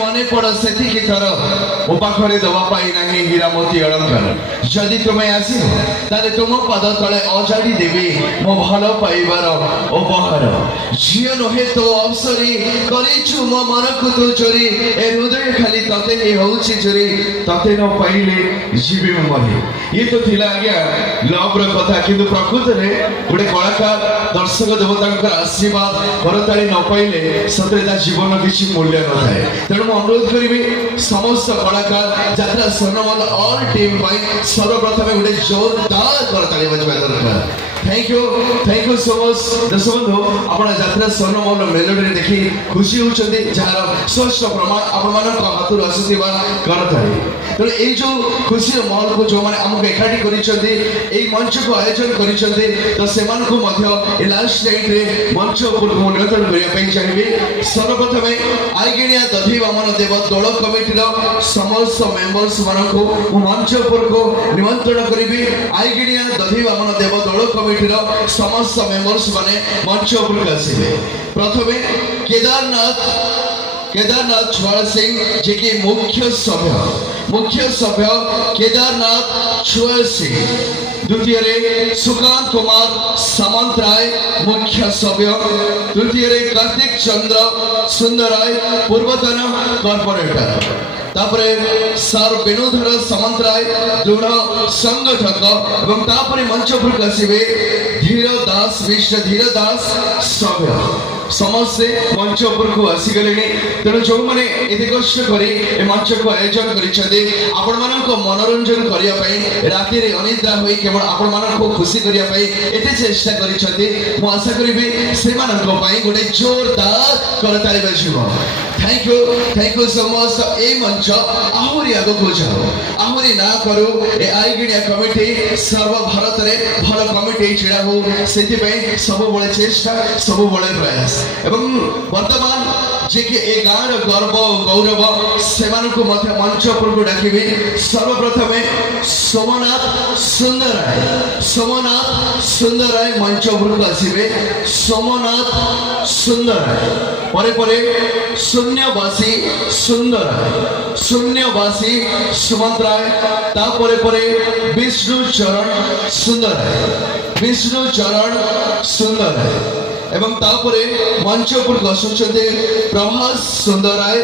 मने पड़ से थर मो पाखे दवाई ना हीरामती अलंकार जदि तुम्हें आस तुम पद तले अजाड़ी देवी मो भल पाइबार उपहार झील नुहे तो अवसरी करू मो मन को तो चोरी ए हृदय खाली तते ही होची चोरी तते न पाइले जीवी में मरी ये तो थिला आज्ञा लव र कथा किंतु प्रकृत रे गोटे कलाकार दर्शक देवता आशीर्वाद करताली न पाइले सतरे ता जीवन किसी मूल्य न थाए तेणु मु अनुरोध करी समस्त कलाकार यात्रा स्वर्णमल ऑल टीम सर्वप्रथम गोटे जोरदार करताली बजवा दरकार। थैंक यू सो मच दर्शक बंधु आप यात्रा स्वर्णमल मेलोडी देखी खुशी होती जार स्पष्ट प्रमाण आपण हाथ आसुवा करताली तेणु ये जो खुशी महल को जो मैंने आमको एकाठी कर मंच को आयोजन कर लास्ट नाइट मंच नियंत्रण करने चाहिए। सर्वप्रथम आईगिणिया दधी वामन देव दल कमिटी समस्त मेंबर्स मान मंच को निमंत्रण करी आईगिणिया दधी वामन देव दल कमिटी समस्त मेंबर्स माने मंच पर आसवे। प्रथमे केदारनाथ छुआल सिंह जे कि मुख्य सभ्य केदारनाथ छुआल सिंह। द्वितीय सुकांत कुमार सामंतराय मुख्य सभ्य। तृतीय कार्तिक चंद्र सुंदराय पूर्वतन कॉर्पोरेटर। तापरे सर वेणुधर सामंतराय दृढ़ संगठक एवं तापरे मंच पर आसवे धीर दास मिश्र धीर दास सभ्य। समस्ते मंच को आसीगले तेणु जो मैंने एत कष्ट कर मंच को आयोजन कर मनोरंजन करने राति अनिद्रा हो केवल आपण खुशी करने एत चेष्टा कर आशा करी से गोटे जोरदार करताली बजो। Thank you so much. ए मंच आहरी आग को जाओ आहरी ना करू आईगिणिया कमिटी सर्व भारत में भल कमिटी छिड़ा हो से सब बड़े चेष्टा सब बड़े प्रयास एवं वर्तमान जे कि ए गाँव गर्व गौरव से मंच पर डाकबी। सर्वप्रथम सोमनाथ सुंदराय मंच पर आसवे। सोमनाथ सुंदराय परे शून्यवासी सुमंत राय तापरे विष्णु चरण सुंदर एवं तापरे मंच पर आसुचंदे प्रभास सुंदराय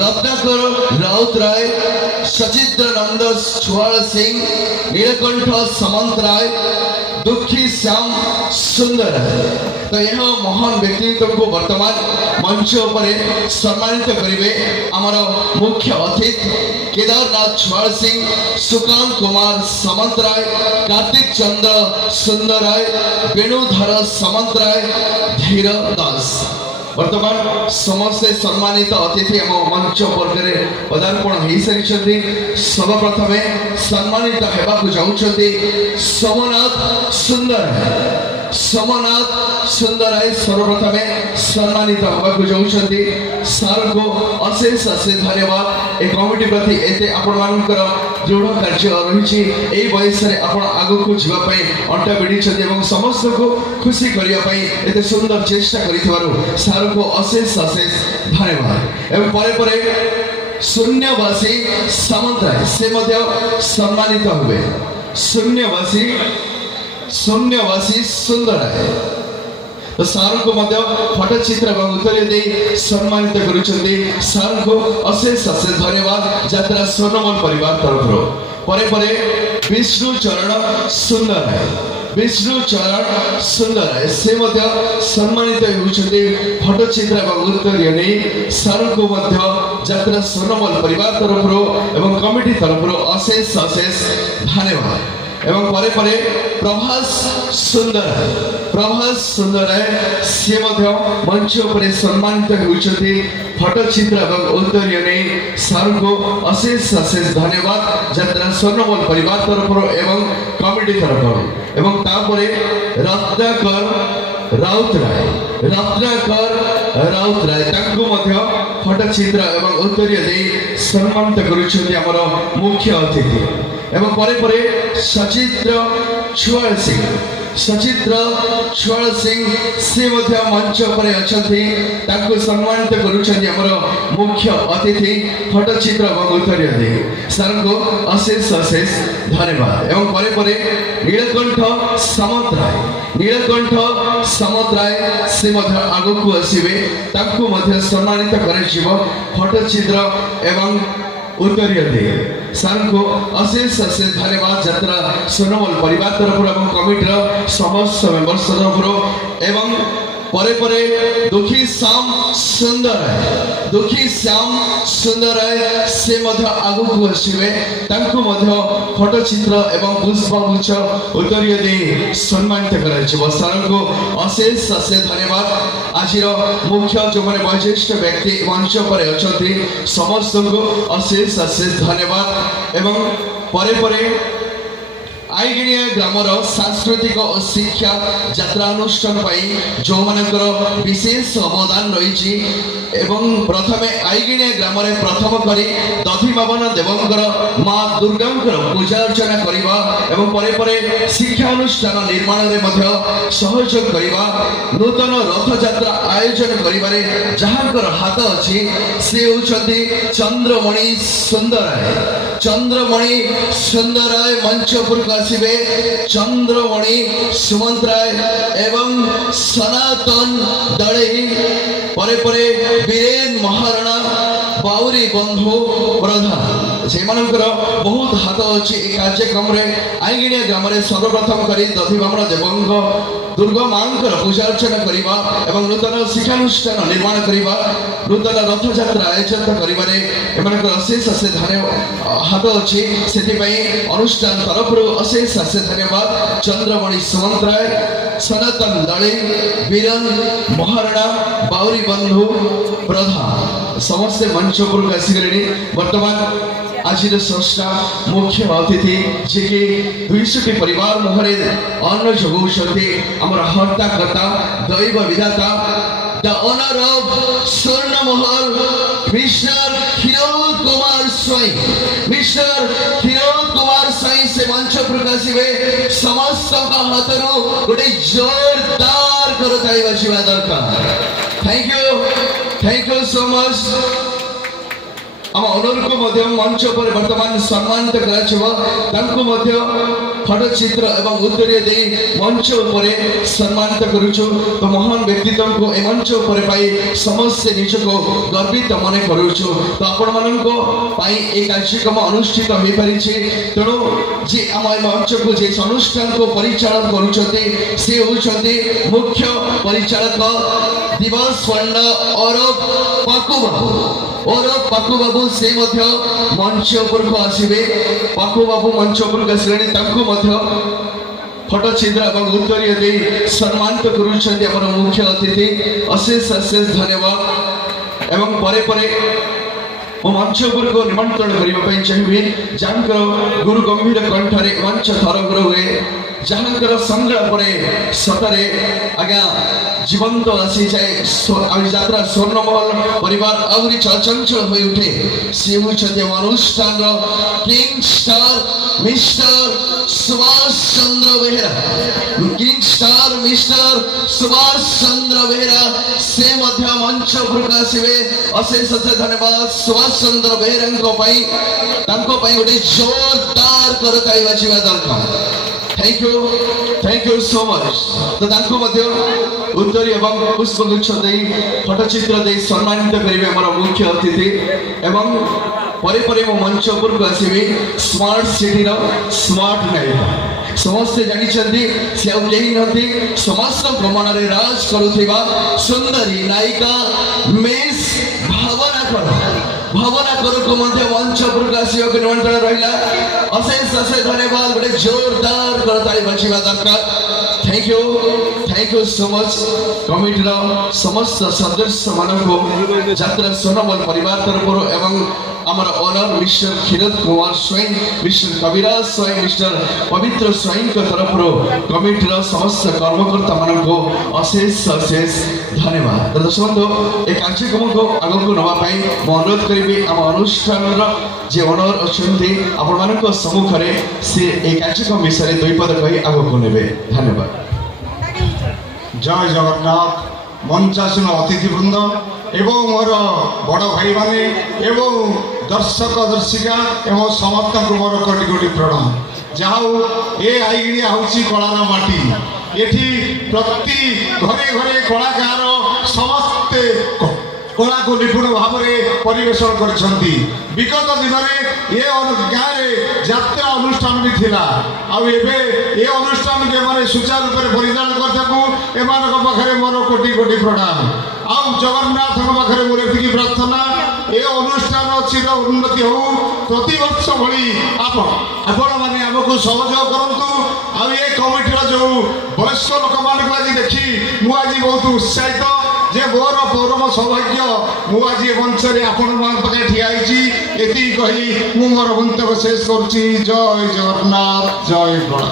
रत्नाकर राउत राय सचिद्रानंद छुआल सिंह नीलकंठ सामंत राय दुखी श्याम सुंदर। तो यह महान व्यक्तित्व को वर्तमान मंच पर सम्मानित करेंगे आमर मुख्य अतिथि केदारनाथ छुआल सिंह सुकांत कुमार सामंत राय कार्तिक चंद्र सुंदर राय वेणुधर सामंत राय धीर दास। वर्तमान समस्ते सम्मानित अतिथि आम मंच वर्ग पदार्पण हो सारी। सर्वप्रथम सम्मानित होगा चाहते सोमनाथ सुंदराय सर्वप्रथम सम्मानित होगा चाहते। सार को अशेष धन्यवाद ए कमिटी प्रति एते आपणमानकर दृढ़ कार्य रही यही बयस आग को जावाई अंटा भिड़ी समस्त को खुशी करने एते सुंदर चेष्टा कर सार को अशेष धन्यवाद। एवं परे शून्यवासी सामंत राय से सम्मानित हुए। शून्यवासी सुंदर है तो सार को फोटो चित्र उत्तर दे सम्मानित कर सार को अशेष धन्यवाद यात्रा स्वर्णमल परिवार तरफ। परे विष्णु चरण सुंदर है से सम्मानित होती फोटो चित्र उत्तर नहीं सार को यात्रा स्वर्णमल परिवार तरफ एवं कमिटी तरफ अशेष धन्यवाद। एवं परे प्रभास सुंदर है सी मंच पर सम्मानित होती फोटो चित्र उत्तर नहीं सार को अशेष धन्यवाद यात्रा स्वर्णमल परिवार तरफ एवं कमिटी तरफ। एवं तापरे रत्नाकर राउत राय फोटो चित्र एवं उत्तर दे सम्मानित कर मुख्य अतिथि। एवं परे सचिद्र छुआल सिंह सचित्र छुआल सिंह से मंच पर अच्छा सम्मानित कर मुख्य अतिथि फटचित्र और उत्तर दे सर को अशेष अशेष धन्यवाद। एवं परे परे नीलकंठ सामंतराय से आग को आसवे सम्मानित कर फटचित्र एवं उत्तर दे सर को अशेष अशेष धन्यवाद। यात्रा सोनमल परिवार तरफ कमिटर समस्त मेम्बर्स तरफ एवं परे परे दुखी श्याम सुंदर से आग को आसवे फटचित्र एवं पुष्पगुच्छ उत्तर दे सम्मानित कर सर को अशेष अशेष धन्यवाद। आज मुख्य जो मैंने वयोज्येष्ठ व्यक्ति मंच पर अच्छा समस्त को अशेष अशेष धन्यवाद। एवं परे परे आईगिणिया ग्रामर सांस्कृतिक और शिक्षा यात्रानुष्ठान जो मानकर विशेष अवदान रही प्रथमे आईगिणिया ग्राम प्रथम करी दधि बाबन देवंकर माँ दुर्गांकर पूजा अर्चना करवा एवं परे परे शिक्षानुष्ठान निर्माण में सहयोग करवा नूतन रथ यात्रा आयोजन करिबारे जहांकर हाथ अच्छी से होउछंती चंद्रमणि सुंदराय मंचपुर आसवे चंद्रमणि सुमंतराय एवं सनातन दले परे परे वीरेन महाराणा बाउरी बंधु प्रधान से बहुत हाथ अच्छी कार्यक्रम आईगिणिया ग्राम सर्वप्रथम कर दधि बामन देवंग दुर्गा माँ पूजा अर्चना करवा एवं नूतन शिक्षानुष्ठान निर्माण करवा नूतन रथ यात्रा आयोजन कर अशेष अशेष हाथ अच्छी से अनुष्ठान तरफ अशेष अशेष धन्यवाद। चंद्रमणि सुमंतराय सनातन दले वीरन महाराणा बाउरी बंधु प्रधान समस्ते मंचपुर आसिगले वर्तमान आज स्रष्टा मुख्य अतिथि जी के 200 परिवार मुहरे अन्न जोगाउछन्ति आमर हर्ता कर्ता दैव विधाता the owner of स्वर्णमहल mister Khirod Kumar स्वाई से मंच प्रकाशिवे समस्त हाथरू गोटे जोरदार करताई बजिबा दरकार। Thank you so much. आम ओनर को मंच पर वर्तमान सम्मानित कर फटचित्र एवं उत्तर दे मंच पर सम्मानित करुचु। तो महान व्यक्तित्व को ए मंच पर पाई समस्त निजको गर्वित मन करुचु। तो आपण माननको पाई ए कार्यक्रम अनुष्ठित हो पारि तेणु जे आम मंच को जे अनुष्ठान को परिचालन करुछते से होउछते मुख्य परिचालक दिवस पंडा और पाकु बाबू से मंच उपर को आसवे पाकु बाबू मंच उपर आसले फटचित्र और उत्तर दे सम्मानित कर मुख्य अतिथि अशेष अशेष धन्यवाद। एवं परे परे मंच उपर को निमंत्रण करने चाहिए जहाँकर गुरु गंभीर कंठरे मंच थरगर हुए जहाँकर संग्रह पर सतरे आज्ञा जीवंत आसी जाए यात्रा स्वर्णमहल परिवार आहरी चंचल हो उठे सी होती अनुष्ठान king star mister Subhash Chandra Behera से मंच प्रकाशिवे अशेष धन्यवाद। सुभाष चंद्र बेहेरा गोटे जोरदार करताई बजिबा दरकार। Thank you so much. तो उत्तर एवं पुष्पगुच्छ दे फटचित्र दे सम्मानित करेंगे हमारा मुख्य अतिथि एवं परे परे मो मंच उपर को आसवे स्मार्ट सिटी स्मार्ट नायिका समस्ते जानी से आउे समस्त भ्रमण राज करुवा सुंदरी नायिका मिस भावना को मंच उपर आसवा निमंत्रण रहा अशेष अशेष धन्यवाद। गोटे जोरदार करताली बजिबा दरकार। Thank you so much. कमिटीर समस्त सदस्य मानक यात्रा सोनमल परिवार तरफ एवं आमर owner mister Khirod Kumar Swain mister Kabiraj Swain mister Pabitra Swain तरफ कमिटीर समस्त कर्मकर्ता मानक अशेष अशेष धन्यवाद। दर्शक बंधु ए कार्यक्रम को आगे को नापी अनुरोध करी आम अनुष्ठान जे ओनर अच्छा आपण मान सम्मुखें से कार्यक्रम विषय 2 पद कही आगे को ने। धन्यवाद। जय जगन्नाथ मंचासीन अतिथिवृंद एवं मोर बड़ भाई माने एवं दर्शक दर्शिका एवं समस्त को मोर कोटि कोटि प्रणाम। जाऊ ए आईगिरिया होची कलार माटी एठी प्रति घरे घरे कलाकार समस्ते कला को निपुण भाव में परिवेशन करछंती। विगत दिन में ये गाँव में यात्रा अनुष्ठान भी थिला आउ एबे ये अनुष्ठान के माने सुचारू रूप से परिचालन करथकु एमान पाखे मोर कोटि कोटि प्रणाम। आउ जगन्नाथ पाखे मोर एतिकी प्रार्थना ये अनुष्ठान चिर उन्नति हो प्रति वर्ष भली आपण माने हमको सहयोग करंतु। आउ ये कमिटीर जो वयस्क लोक मान आज देखी मु आज बहुत उत्साहित जे मोर परम सौभाग्य मु आज मंच में आपण पाखे ठिया एति कही मु मोर मंतव्य शेष करुच्ची। जय जगन्नाथ जय गणा।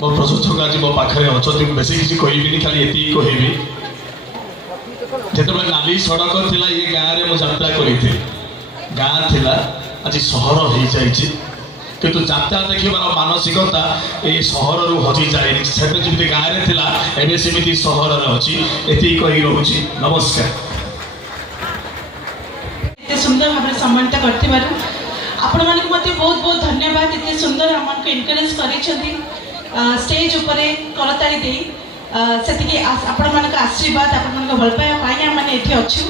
मो प्रशंसक आज मो पाखे अच्छे बेस किसी कहबी खाली ये कहबी जो नाली सड़क थिला ये गाँव में मुझे यात्रा करी गाँ थिला आज सहर हो जाइए किंतु यात्रा देखिबार मानसिकता ये सहर रू हजि जाए जमी गाँव में थिला एबे सेमिति सहर अच्छी एति कही रोची। नमस्कार। इतने सुंदर भाव सम्मानित करते आपण मानक मते बहुत बहुत धन्यवाद। इतने सुंदर हमको एनकरेज करिसेंती स्टेज ऊपर करताली दे सेतिके आपण मानक आशीर्वाद आपण मानक भल पाया पाई हम माने एठी अछु।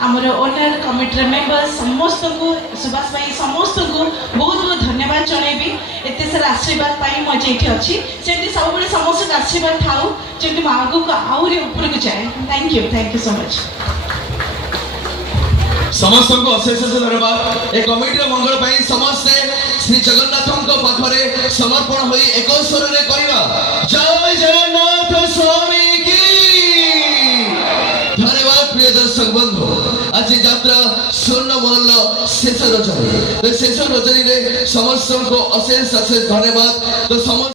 आमर ओनर कमिटी मेंबर्स समस्त को सुभाष भाई समस्त को बहुत बहुत धन्यवाद जनइबी एते सारा आशीर्वाद पाई मजे एठी अछि सेति सब बळे समस्त आशीर्वाद थाउ जेति मागु को आउरी ऊपर को जाए। Thank you so much. समस्त को अशेष धन्यवाद। ए कमिटी मंगल पाई समस्ते श्री जगन्नाथ पाखरे समर्पण होई एक स्वर रे कहिबा जय जगन्नाथ स्वामी की। धन्यवाद प्रिय दर्शक बंधु। आज यात्रा स्वर्ण महल शेष रजनी शेष रजनी समस्त को अशेष धन्यवाद। तो